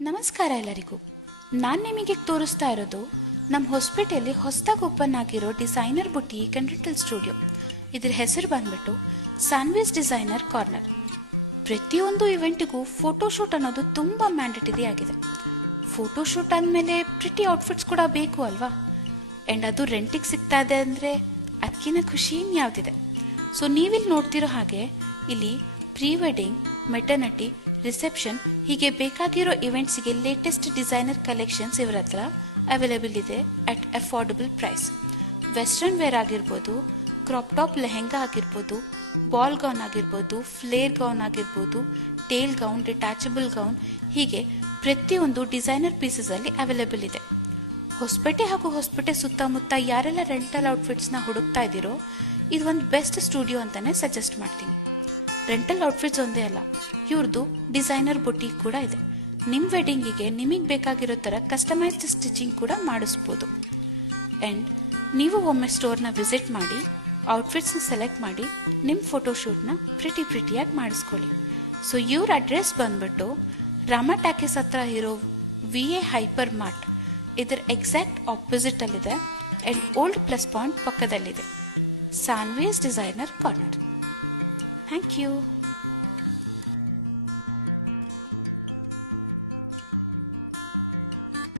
ನಮಸ್ಕಾರ ಎಲ್ಲರಿಗೂ. ನಾನು ನಿಮಗೆ ತೋರಿಸ್ತಾ ಇರೋದು ನಮ್ಮ ಹೊಸಪೇಟೆಯಲ್ಲಿ ಹೊಸದಾಗಿ ಓಪನ್ ಆಗಿರೋ designer boutique and retail studio. ಇದರ ಹೆಸರು ಬಂದ್ಬಿಟ್ಟು ಸಾನ್ವೀಸ್ ಡಿಸೈನರ್ ಕಾರ್ನರ್. ಪ್ರತಿಯೊಂದು ಇವೆಂಟಿಗೂ ಫೋಟೋಶೂಟ್ ಅನ್ನೋದು ತುಂಬ ಮ್ಯಾಂಡೇಟರಿ ಆಗಿದೆ. ಫೋಟೋಶೂಟ್ ಆದಮೇಲೆ ಪ್ರಿಟಿ ಔಟ್ಫಿಟ್ಸ್ ಕೂಡ ಬೇಕು ಅಲ್ವಾ? ಆ್ಯಂಡ್ ಅದು ರೆಂಟಿಗೆ ಸಿಗ್ತಾ ಇದೆ ಅಂದರೆ ಅದಕ್ಕಿಂತ ಖುಷಿ ಇನ್ಯಾವುದಿದೆ. ಸೊ ನೀವಿಲ್ಲಿ ನೋಡ್ತಿರೋ ಹಾಗೆ ಇಲ್ಲಿ ಪ್ರೀ ವೆಡ್ಡಿಂಗ್, ಮೆಟರ್ನಿಟಿ, ರಿಸೆಪ್ಷನ್ ಹೀಗೆ ಬೇಕಾಗಿರೋ ಇವೆಂಟ್ಸಿಗೆ ಲೇಟೆಸ್ಟ್ ಡಿಸೈನರ್ ಕಲೆಕ್ಷನ್ಸ್ ಇವರ ಹತ್ರ ಅವೈಲೇಬಲ್ ಇದೆ at affordable price. Western wear ಆಗಿರ್ಬೋದು, ಕ್ರಾಪ್ ಟಾಪ್ ಲೆಹೆಂಗಾ ಆಗಿರ್ಬೋದು, ಬಾಲ್ ಗೌನ್ ಆಗಿರ್ಬೋದು, ಫ್ಲೇರ್ ಗೌನ್ ಆಗಿರ್ಬೋದು, ಟೇಲ್ ಗೌನ್, ಡಿಟ್ಯಾಚಬಲ್ ಗೌನ್ ಹೀಗೆ ಪ್ರತಿಯೊಂದು ಡಿಸೈನರ್ ಪೀಸಸಲ್ಲಿ ಅವೈಲೇಬಲ್ ಇದೆ. ಹೊಸಪೇಟೆ ಹಾಗೂ ಹೊಸಪೇಟೆ ಸುತ್ತಮುತ್ತ ಯಾರೆಲ್ಲ ರೆಂಟಲ್ ಔಟ್ಫಿಟ್ಸ್ನ ಹುಡುಕ್ತಾ ಇದ್ದೀರೋ ಇದು ಒಂದು ಬೆಸ್ಟ್ ಸ್ಟುಡಿಯೋ ಅಂತಲೇ ಸಜೆಸ್ಟ್ ಮಾಡ್ತೀನಿ. ರೆಂಟಲ್ ಔಟ್ಫಿಟ್ಸ್ ಒಂದೇ ಅಲ್ಲ, ಇವ್ರದ್ದು ಡಿಸೈನರ್ ಬುಟೀಕ್ ಕೂಡ ಇದೆ. ನಿಮ್ಮ ವೆಡ್ಡಿಂಗಿಗೆ ನಿಮಗೆ ಬೇಕಾಗಿರೋ ಥರ ಕಸ್ಟಮೈಸ್ಡ್ ಸ್ಟಿಚಿಂಗ್ ಕೂಡ ಮಾಡಿಸ್ಬೋದು. ಆ್ಯಂಡ್ ನೀವು ಒಮ್ಮೆ ಸ್ಟೋರ್ನ ವಿಸಿಟ್ ಮಾಡಿ ಔಟ್ಫಿಟ್ಸ್ನ ಸೆಲೆಕ್ಟ್ ಮಾಡಿ ನಿಮ್ಮ ಫೋಟೋಶೂಟ್ನ ಪ್ರಿಟಿಯಾಗಿ ಮಾಡಿಸ್ಕೊಳ್ಳಿ. ಸೊ ಇವ್ರ ಅಡ್ರೆಸ್ ಬಂದ್ಬಿಟ್ಟು ರಾಮ ಟ್ಯಾಕೀಸ್ ಹತ್ರ ಇರೋ VA ಹೈಪರ್ ಮಾರ್ಟ್, ಇದರ ಎಕ್ಸಾಕ್ಟ್ ಆಪೋಸಿಟಲ್ಲಿದೆ ಆ್ಯಂಡ್ ಓಲ್ಡ್ ಪ್ಲಸ್ ಪಾಯಿಂಟ್ ಪಕ್ಕದಲ್ಲಿದೆ. Saanvi's designer corner. Thank you.